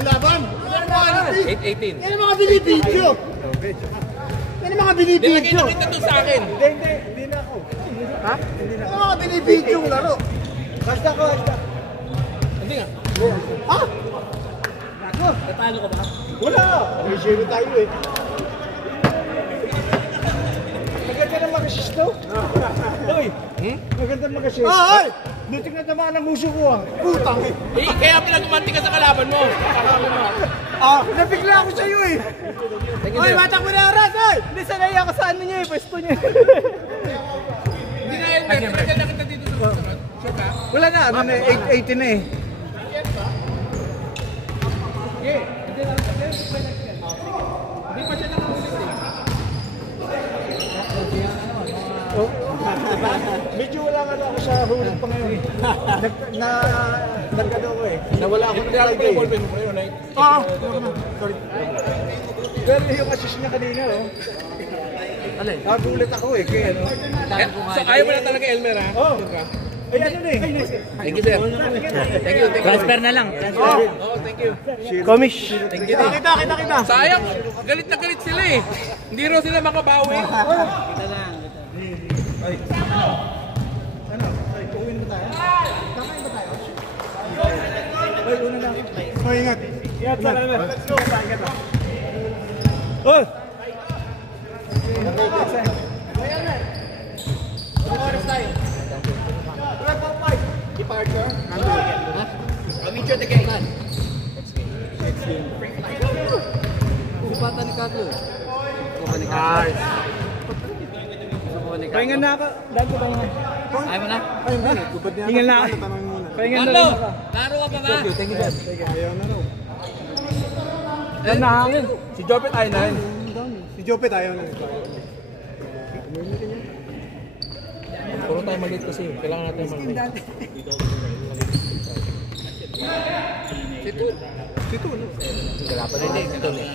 Walang laban. 8-18. Yan ang mga binibidyo. Yan ang mga binibidyo. Hindi, nakita to sa akin. Hindi na ako. Ha? Yan ang mga binibidyo yung laro. Basta ko, basta. Hindi nga. Ha? Natalo ka ba? Wala. May zero tayo eh. Maganda na mag-assist to. Uy, maganda mag-assist. Ay! Duting na tamaan ng muso ko ah. Putang eh. Eh, kaya pinagmanti ka sa kalaban mo. Nabigla ako sa'yo eh. Oy, matak mo na oras eh! Hindi, sanay ako sa ano niya eh, pwesto niya. Hindi na yun. Pinagyan na kita dito sa sunod. Sure ka? Wala na, ano na, 880 na eh. Hindi pa siya nakaulit eh. Medyo wala nga ako sa hulit pa ngayon. Nagkado ko eh. Nawala ako ng Friday. Ballpen mo pa yun, right? Sorry. Pero yung assist niya kanina oh. Alin? Nagulat ako eh, kaya ano. So ayaw mo na talaga Elmer ha? Oo. Sure ka? Ay, ano na eh. Thank you, sir. Thank you. Transfer na lang. Oh, thank you. Komish. Thank you. Kita. Sayang, galit na galit sila eh. Hindi raw sila makabawi. Ay, ano? Ay, uwin mo tayo? Kakain ba tayo? Ay, una lang. Oh, ingat. Ingat sa kalaman. Let's go. Oh! Oras tayo. Departure. I'll meet you at the gate. Kupatan ni Carlo. Ay. Pahingan na ako. Dahil ko pahingan. Ayaw mo na? Hingal na ako. Pahingan na Carlo! rin ako. Laro ka pa ba? Thank you, sir. Ayaw na raw. Yan nahangin. Si Jopet ay na yun. Si Jopet ayaw na rin. Puro tayo maliit kasi. Kailangan natin mag-maliit. Sito, no? Wala pa rin ito eh.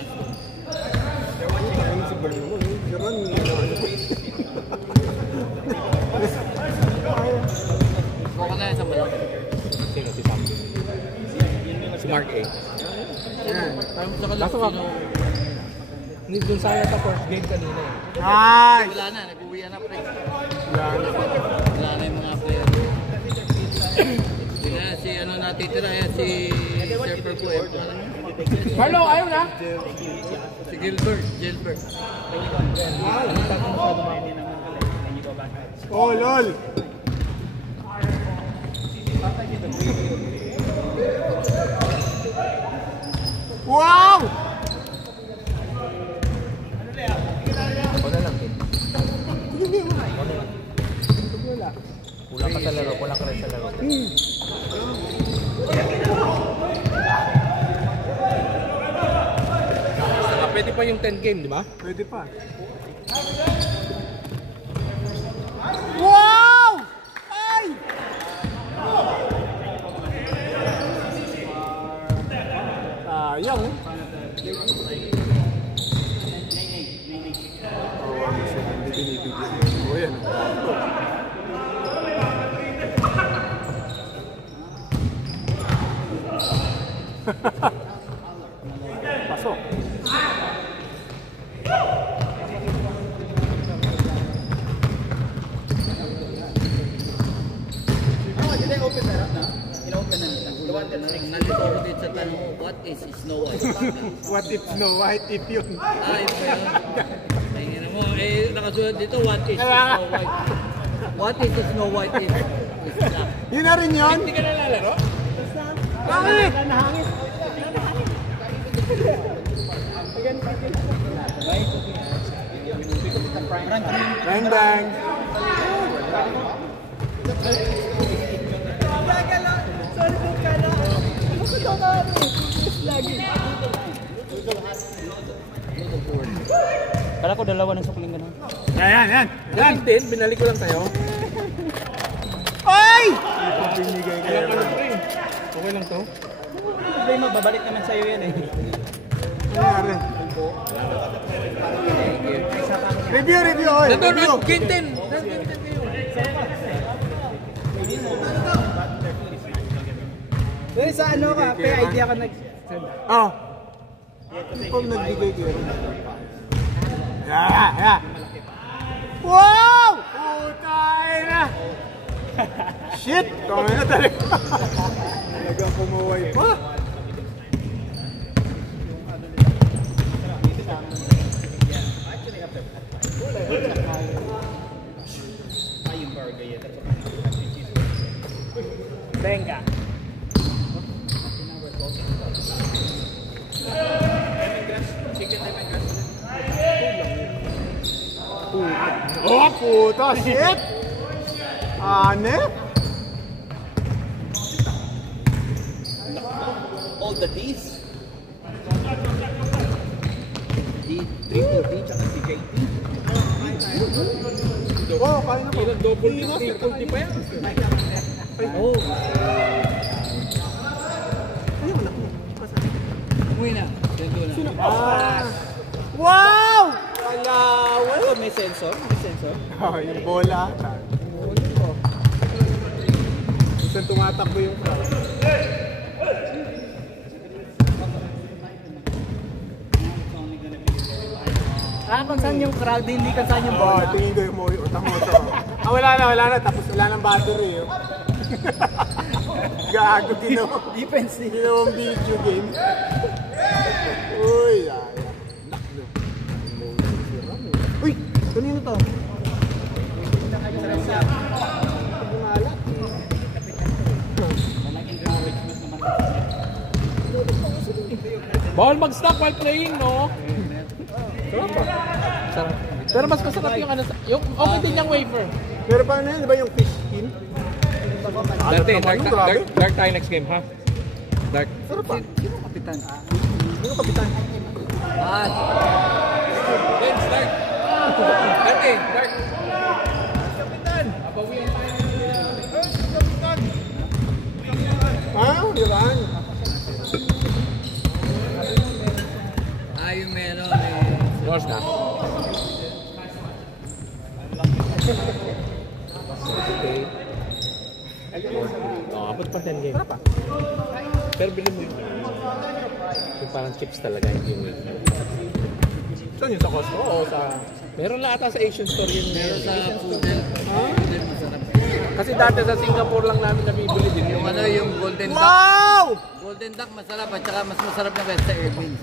Ano si Berno? Si Ron, Buka na yan sa malaki. Sino? Si Sam? Si Mark A. Parang sa Kaso ka, Kalapino. hindi dun sa sa first game kanina eh. Nice. Wala na, nag-uwian na pre. Yan. Wala na yung mga player. Sila si ano natitira yan, si Surfer po eh. Carlo, ayaw na? Si Gilbert. Oh, lol. Wow! Ako na lang eh. Kulang ka sa laro, kulang ka rin sa laro. Saka pwede pa yung 10 game, di ba? Pwede pa. Wow! Ay! Sayang eh. Oh, yan. Pasok. Nalito ko din sa tanong, what is Snow White? What if Snow White if yun? Ah, yun ba yun? Tingin mo, eh, nakasulat dito, what is Snow White? What is Snow White is black? Yun na rin yun. Hindi ka na lalaro? Bakit? Bang bang. Sorry po ka na. Bakit ako lagi? Kala ko dalawa ng sukling ganun. Yan. Yan din, binalik ko lang tayo. Ay! Okay lang to? Problema, babalik naman sa'yo yan eh. Nangyari. Review, oy. Nandun, game 10. Sa ano ka, may idea ka nag... Oh. Kung nagbigay kayo. Yeah. Wow! Putay na! Shit! Kami na talaga. Talagang kumuway pa. Venga. Oh, puta! Shit! Ane? All the D's. Triple D, tsaka si JT. Oh, kaya na po. Double D, triple D pa yan. Oh. Umuwi na. Sino? Wow! Wala. May sensor? Oh, yung bola. Minsan tumatakbo yung crowd. Kung saan yung crowd, hindi ka saan yung Oh, bola. tingin ko yung utang mo to. Ah, wala na. Tapos wala ng battery. Oh. Gago, Defense ginawang video game. Uy, uy, kanino to? Bawal mag-stop while playing, no? Sarap. Pero mas masarap yung ano, yung okay din yung wafer. Pero paano yun? Di ba yung fish skin? Dark tayo next game, ha? Dark. Sarap pa. Sino kapitan? Sino kapitan? Vince, dark. Dark eh, dark. Kapitan. Abawian tayo. Kapitan. Yan. Yung meron eh. Yours na. Okay. Abot pa 10 game. Pero bilhin mo yung parang chips talaga yung Saan yun? Sa Costco o sa... meron lang ata sa Asian store yun. Meron sa Pudel. Pudel masarap. Kasi dati sa Singapore lang namin nabibili din Yung ano, yung Golden Duck. Wow! Golden Duck masarap at saka mas masarap na West Airbeans.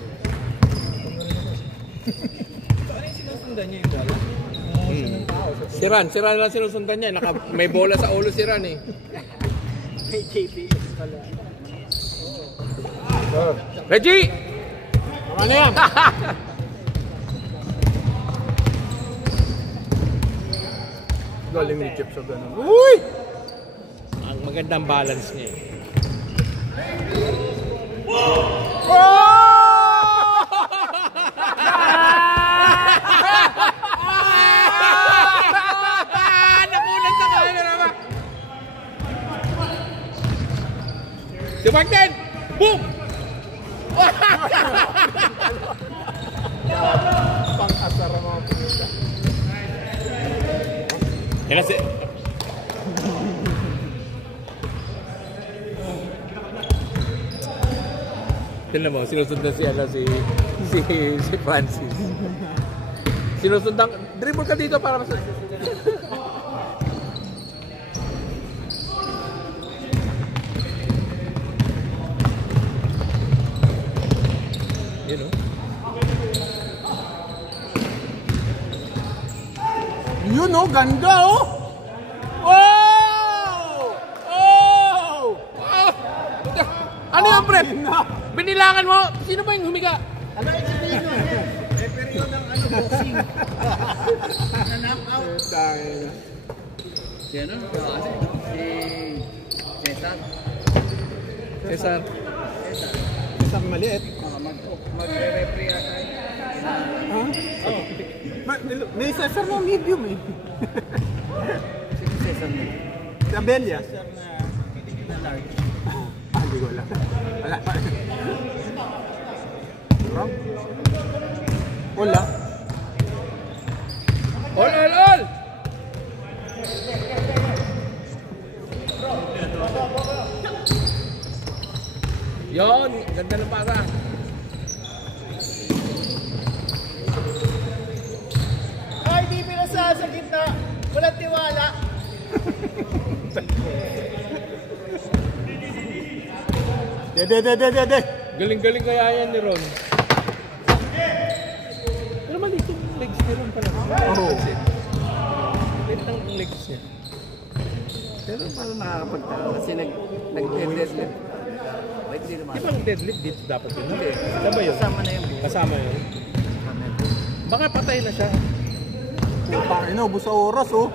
Si Ran lang sinusundan niya. May bola sa ulo si Ran eh. May GPS pala. Reggie! Ano yan? Galing ni Chip sa ganun. Uy! Ang magandang balance niya eh. Nakulat sa camera ba? Si Martin! Boom! Pang-asar ang mga pumunta. Yan na si... Tignan mo, sinusundan si Francis. Sinusundan, dribble ka dito para mas... Yun o. Yun o, ganda o! Oh! Oh! Ano yung pre? Binilangan mo? Sino ba yung humiga? Ano yung sabihin nyo? Period ng ano, boxing. Na-knockout. Si ano? Si Cesar. Cesar. Isang maliit. Magre-referee ata. Ha? Oh. May Cesar na medium eh. Si Cesar na. Sa Belia. Na large. Hindi ko alam. Wala pa. Wala. All! Yon, ganda ng para. Walang tiwala. De. Galing-galing kaya yan ni Ron. Pero maliit yung legs ni Ron pala. Oo. Maliit ang legs niya. Pero parang nakakapagtaka kasi nag-deadlift. Wait, di naman. Di ba ang deadlift dito dapat yun? Hindi. Kasama yun. Kasama na yung buo. Kasama yun. Baka patay na siya. Pangino, busa oras oh.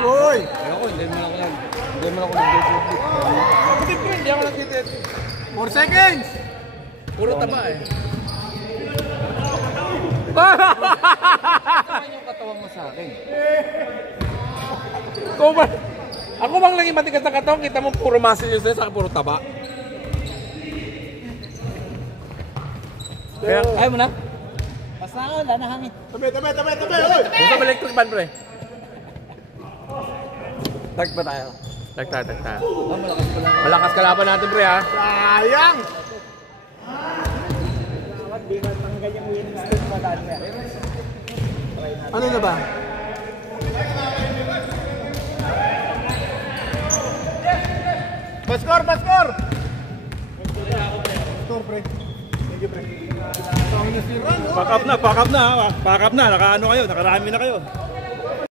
Hoy! Ayoko, hindi mo ako nag-deadlift. Kapatid ko, hindi ako nag-deadlift. 4 seconds! Puro taba eh. Saan yung katawan mo sa akin? Ako bang lagi matigas ng katawan, kita mo puro muscle yun sa'yo, saka puro taba. Kaya, ayaw mo na? Basta ako, wala na hangin. Tabi! Gusto mo electric fan, pre? Tag ba tayo? Tagta. Malakas pa lang. Malakas kalaban natin, pre, ha? Sayang! Ano na ba? Baskor! Score, pre. Thank you, pre. Pack up na. Nakaano kayo, nakarami na kayo.